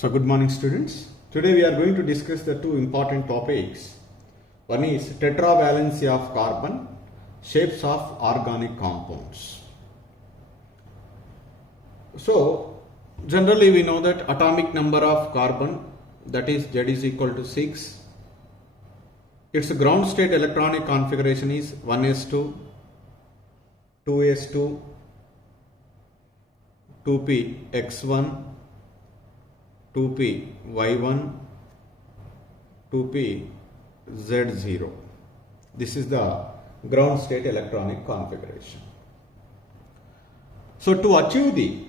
So good morning students. Today we are going to discuss the two important topics. One is tetravalency of carbon, shapes of organic compounds. So generally we know that atomic number of carbon, that is Z is equal to 6. Its ground state electronic configuration is 1s2, 2s2, 2p x1, 2p y1, 2p z0. This is the ground state electronic configuration. So to achieve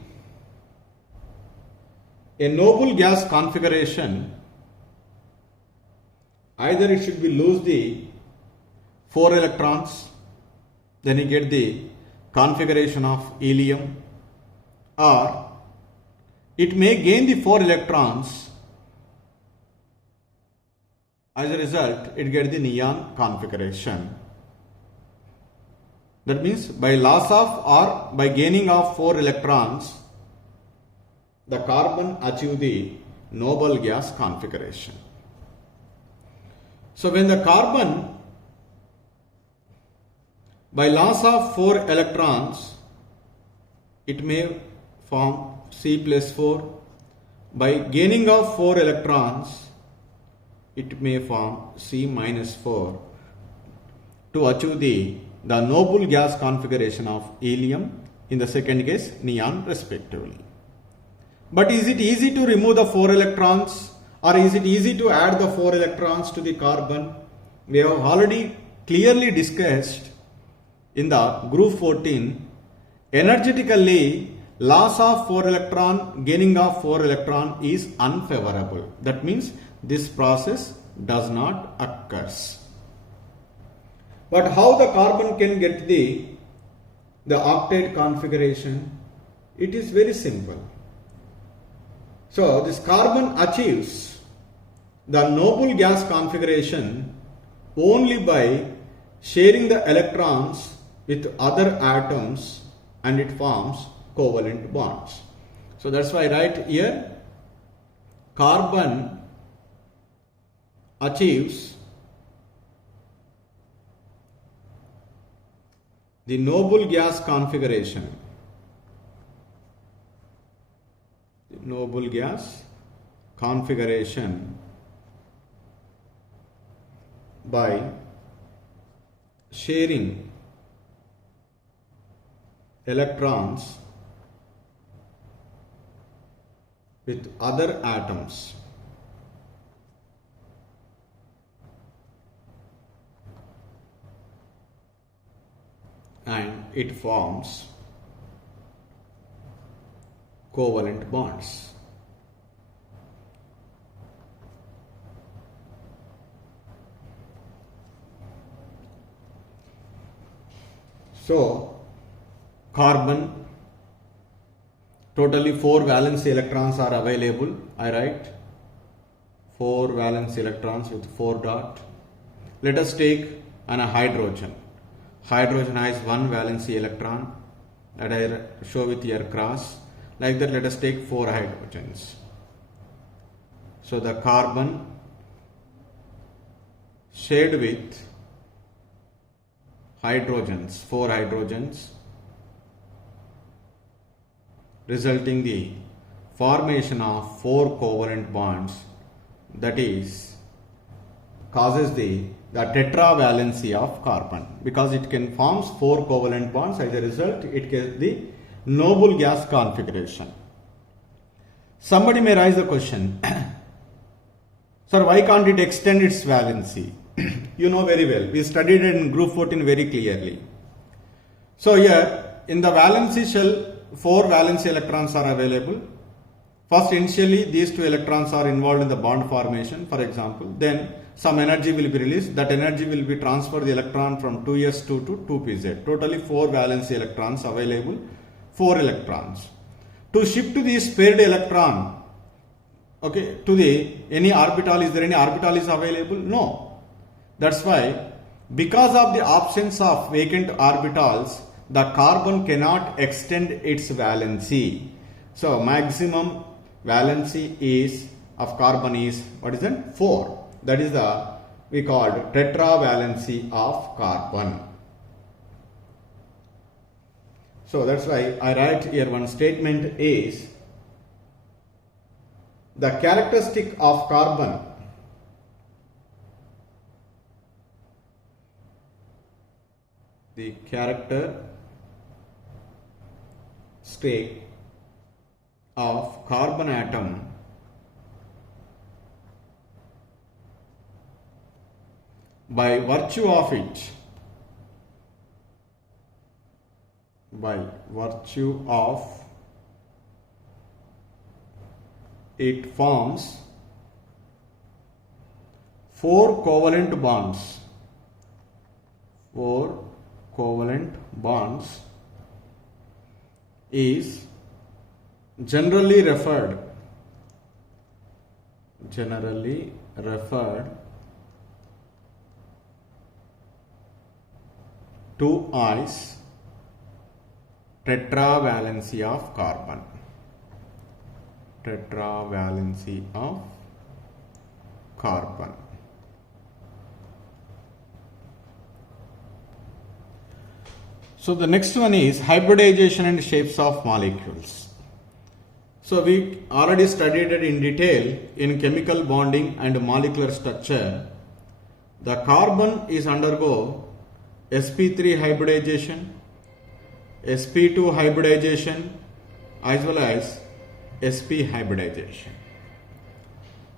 a noble gas configuration, either it should be lose the 4 electrons, then you get the configuration of helium, or it may gain the 4 electrons. As a result, it gets the neon configuration. That means by loss of or by gaining of 4 electrons, the carbon achieve the noble gas configuration. So when the carbon by loss of 4 electrons, it may form C plus 4. By gaining of 4 electrons, it may form C minus 4 to achieve the noble gas configuration of helium, in the second case neon respectively. But is it easy to remove the 4 electrons, or is it easy to add the 4 electrons to the carbon? We have already clearly discussed in the group 14, energetically loss of 4 electron, gaining of 4 electron is unfavorable. That means this process does not occur. But how the carbon can get the octet configuration? It is very simple. So this carbon achieves the noble gas configuration only by sharing the electrons with other atoms, and it forms covalent bonds. So that's why I write here, carbon achieves the noble gas configuration. Noble gas configuration by sharing electrons with other atoms. And it forms covalent bonds. So carbon, totally 4 valence electrons are available. I write 4 valence electrons with 4 dot. Let us take a hydrogen. Hydrogen has 1 valency electron that I show with your cross. Like that, let us take 4 hydrogens. So the carbon shared with hydrogens, 4 hydrogens, resulting the formation of 4 covalent bonds, that is causes the tetravalency of carbon, because it can form 4 covalent bonds. As a result, it gets the noble gas configuration. Somebody may raise the question, sir, why can't it extend its valency? You know very well, we studied it in group 14 very clearly. So here in the valency shell, 4 valence electrons are available. First, initially these 2 electrons are involved in the bond formation, for example. Then some energy will be released. That energy will be transferred the electron from 2s2 to 2pz. Totally 4 valence electrons available, 4 electrons. To shift to the paired electron, okay, to the any orbital, is there any orbital is available? No. That's why, because of the absence of vacant orbitals, the carbon cannot extend its valency. So maximum valency is of carbon is what is that? 4. That is the we called tetravalency of carbon. So that's why I write here one statement is the characteristic of carbon the characteristic of carbon atom by virtue of it forms 4 covalent bonds. 4 covalent bonds is generally referred to as tetravalency of carbon. Tetravalency of carbon. So the next one is hybridization and shapes of molecules. So we already studied it in detail in chemical bonding and molecular structure. The carbon is undergo sp3 hybridization, sp2 hybridization as well as sp hybridization.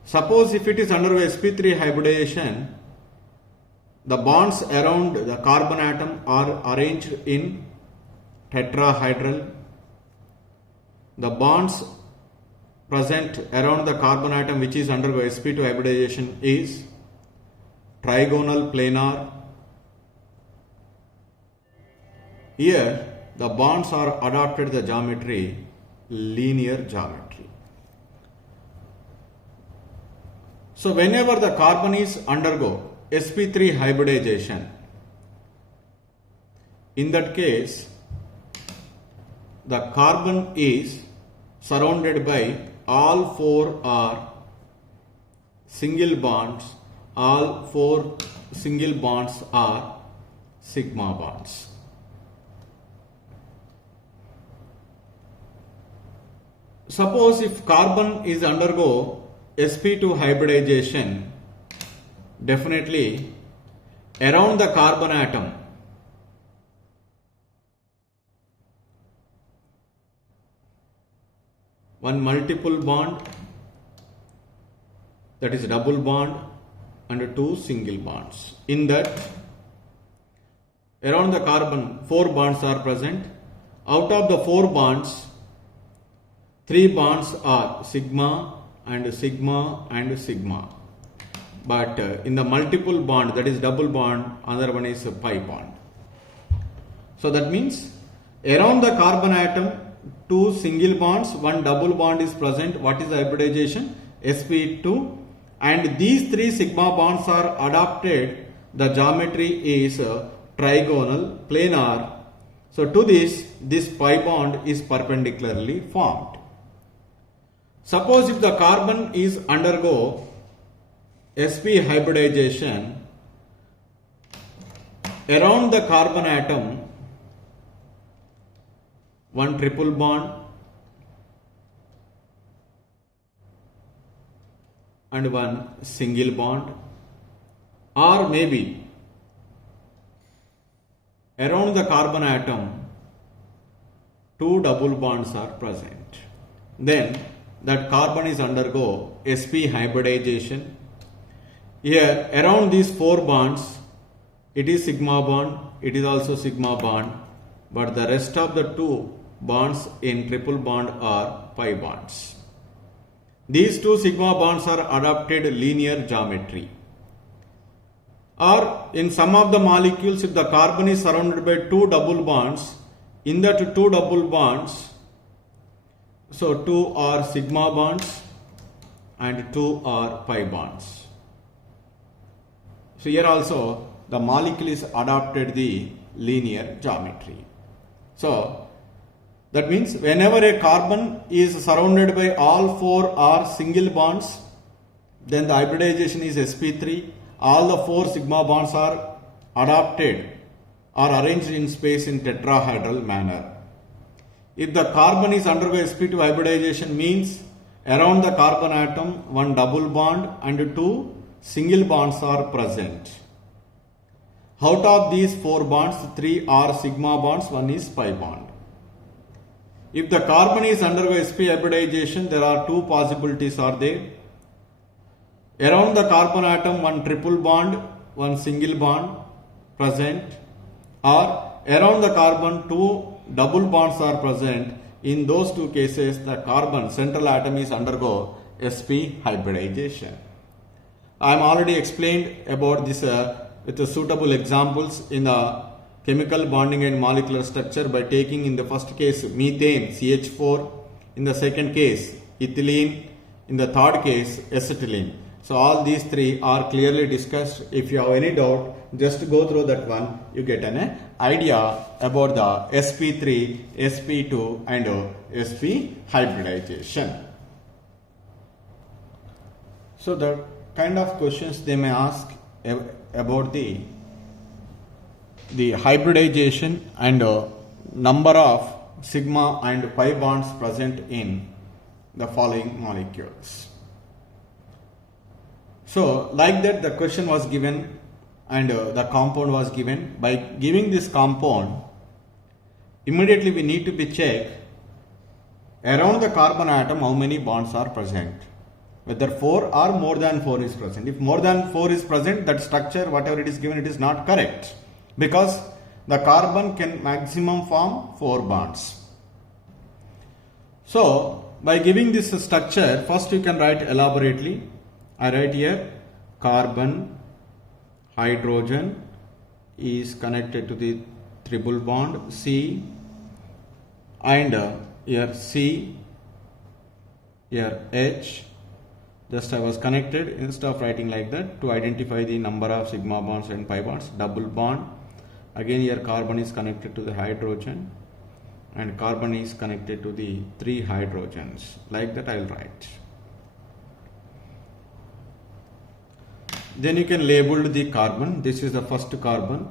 Suppose if it is undergo sp3 hybridization, the bonds around the carbon atom are arranged in tetrahedral. The bonds present around the carbon atom which is undergo sp2 hybridization is trigonal planar. Here the bonds are adopted the geometry linear geometry. So whenever the carbon is undergo sp3 hybridization, in that case the carbon is surrounded by all 4 are single bonds. All 4 single bonds are sigma bonds. Suppose if carbon is undergo sp2 hybridization, definitely around the carbon atom one multiple bond, that is double bond, and 2 single bonds. In that around the carbon 4 bonds are present. Out of the 4 bonds, 3 bonds are sigma and sigma and sigma. But in the multiple bond, that is double bond, another one is a pi bond. So that means around the carbon atom 2 single bonds, 1 double bond is present. What is the hybridization? sp2, and these 3 sigma bonds are adopted. The geometry is trigonal planar. So to this pi bond is perpendicularly formed. Suppose if the carbon is undergo sp hybridization, around the carbon atom one triple bond and one single bond, or maybe around the carbon atom 2 double bonds are present. Then that carbon is undergo sp hybridization. Here around these 4 bonds it is sigma bond, it is also sigma bond, but the rest of the 2 bonds in triple bond are pi bonds. These 2 sigma bonds are adopted linear geometry. Or in some of the molecules, if the carbon is surrounded by 2 double bonds, in that 2 double bonds, so 2 are sigma bonds and 2 are pi bonds. So here also the molecule is adopted the linear geometry. So That means whenever a carbon is surrounded by all four are single bonds, then the hybridization is sp3. All the four sigma bonds are adapted or arranged in space in tetrahedral manner. If the carbon is undergo sp2 hybridization, means around the carbon atom one double bond and two single bonds are present. Out of these four bonds, three are sigma bonds, one is pi bond. If the carbon is undergo sp hybridization, there are two possibilities are there. Around the carbon atom one triple bond, one single bond present, or around the carbon two double bonds are present. In those two cases, the carbon central atom is undergo sp hybridization. I am already explained about this with the suitable examples in the chemical bonding and molecular structure by taking in the first case methane CH4, in the second case ethylene, in the third case acetylene. So all these three are clearly discussed. If you have any doubt, just go through that one, you get an idea about the sp3, sp2 and sp hybridization. So the kind of questions they may ask about the hybridization and number of sigma and pi bonds present in the following molecules. So like that the question was given and the compound was given. By giving this compound, immediately we need to be checked around the carbon atom how many bonds are present. Whether 4 or more than 4 is present. If more than 4 is present, that structure whatever it is given, it is not correct. Because the carbon can maximum form 4 bonds. So by giving this structure, first you can write elaborately. I write here carbon, hydrogen is connected to the triple bond C, and here C, here H. Just I was connected, instead of writing like that, to identify the number of sigma bonds and pi bonds. Double bond, again here carbon is connected to the hydrogen and carbon is connected to the 3 hydrogens. Like that I will write. Then you can label the carbon. This is the first carbon,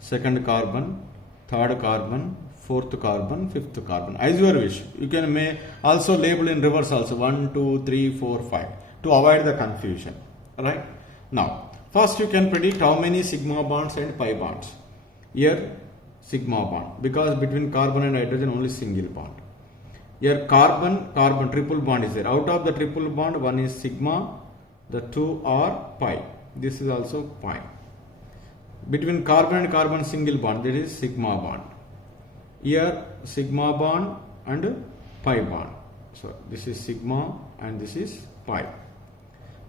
second carbon, third carbon, fourth carbon, fifth carbon, as your wish. You can may also label in reverse also 1, 2, 3, 4, 5 to avoid the confusion. Right? Now, first you can predict how many sigma bonds and pi bonds. Here sigma bond, because between carbon and hydrogen only single bond. Here carbon, carbon triple bond is there. Out of the triple bond, one is sigma, the two are pi. This is also pi. Between carbon and carbon single bond, that is sigma bond. Here sigma bond and pi bond. So this is sigma and this is pi.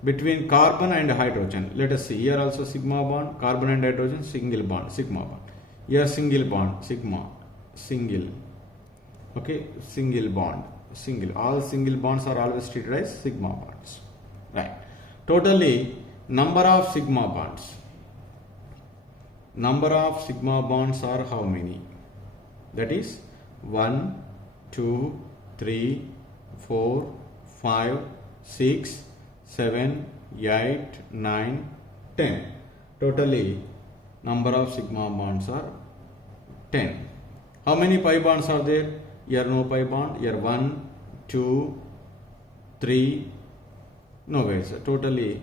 Between carbon and hydrogen, let us see, here also sigma bond, carbon and hydrogen single bond, sigma bond. Here single bond, sigma, single, okay, single bond, single. All single bonds are always treated as sigma bonds. Right. Totally number of sigma bonds. Number of sigma bonds are how many? That is 1, 2, 3, 4, 5, 6, 7, 8, 9, 10. Totally number of sigma bonds are 10. How many pi bonds are there? Here no pi bond. Here 1, 2, 3. No guys. Totally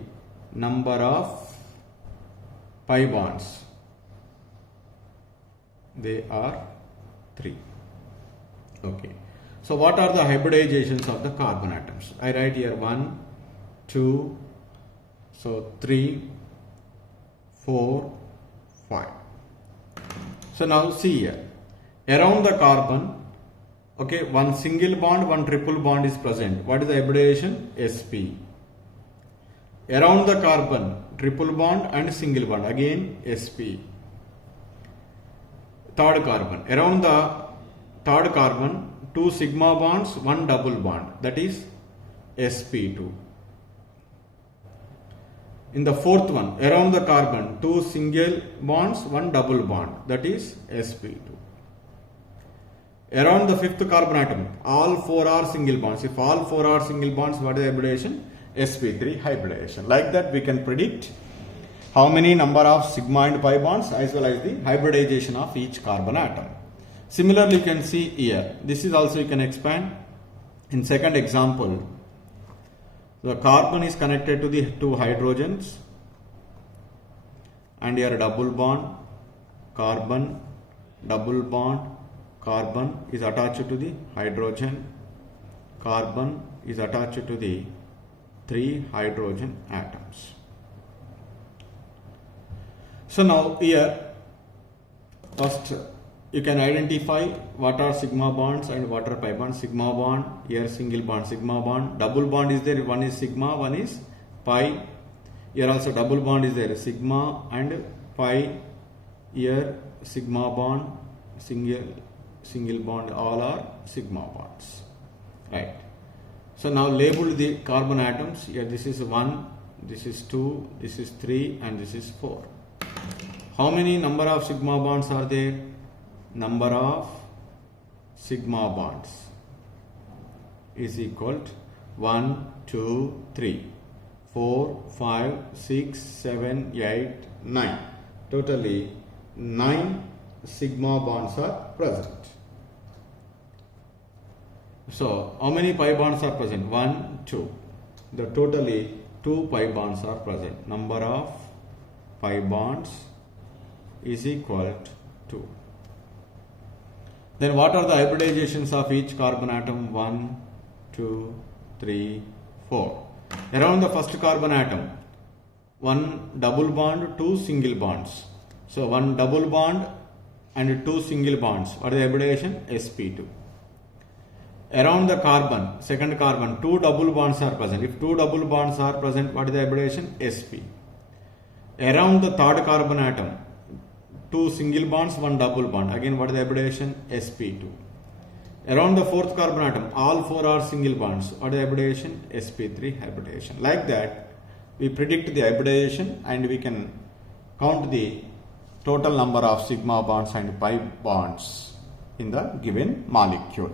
number of pi bonds, they are 3. Okay. So what are the hybridizations of the carbon atoms? I write here 1, 2, so 3, 4, 5. So now see here, around the carbon, okay, one single bond, one triple bond is present. What is the hybridization? sp. Around the carbon, triple bond and single bond, again sp. Third carbon, around the third carbon, 2 sigma bonds, 1 double bond, that is sp2. In the fourth one, around the carbon, 2 single bonds, 1 double bond, that is sp2. Around the fifth carbon atom, all 4 are single bonds. If all 4 are single bonds, what is the hybridization? sp3 hybridization. Like that, we can predict how many number of sigma and pi bonds as well as the hybridization of each carbon atom. Similarly, you can see here. This is also you can expand. In second example, the carbon is connected to the two hydrogens, and here a double bond, carbon, double bond, carbon is attached to the hydrogen, carbon is attached to the 3 hydrogen atoms. So now here, first you can identify what are sigma bonds and what are pi bonds. Sigma bond, here single bond, sigma bond, double bond is there, one is sigma, one is pi. Here also double bond is there, sigma and pi. Here sigma bond, single bond, all are sigma bonds, right? So now label the carbon atoms. Here this is 1, this is 2, this is 3 and this is 4. How many number of sigma bonds are there? Number of sigma bonds is equal to 1, 2, 3, 4, 5, 6, 7, 8, 9. Totally 9 sigma bonds are present. So how many pi bonds are present? 1, 2. The totally 2 pi bonds are present. Number of pi bonds is equal to 2. Then what are the hybridizations of each carbon atom? 1, 2, 3, 4. Around the first carbon atom, 1 double bond, 2 single bonds. So 1 double bond and 2 single bonds. What is the hybridization? sp2. Around the carbon, second carbon, 2 double bonds are present. If 2 double bonds are present, what is the hybridization? sp. Around the third carbon atom, 2 single bonds, 1 double bond. Again, what is the hybridization? sp2. Around the fourth carbon atom, all 4 are single bonds. What is the hybridization? sp3 hybridization. Like that, we predict the hybridization and we can count the total number of sigma bonds and pi bonds in the given molecule.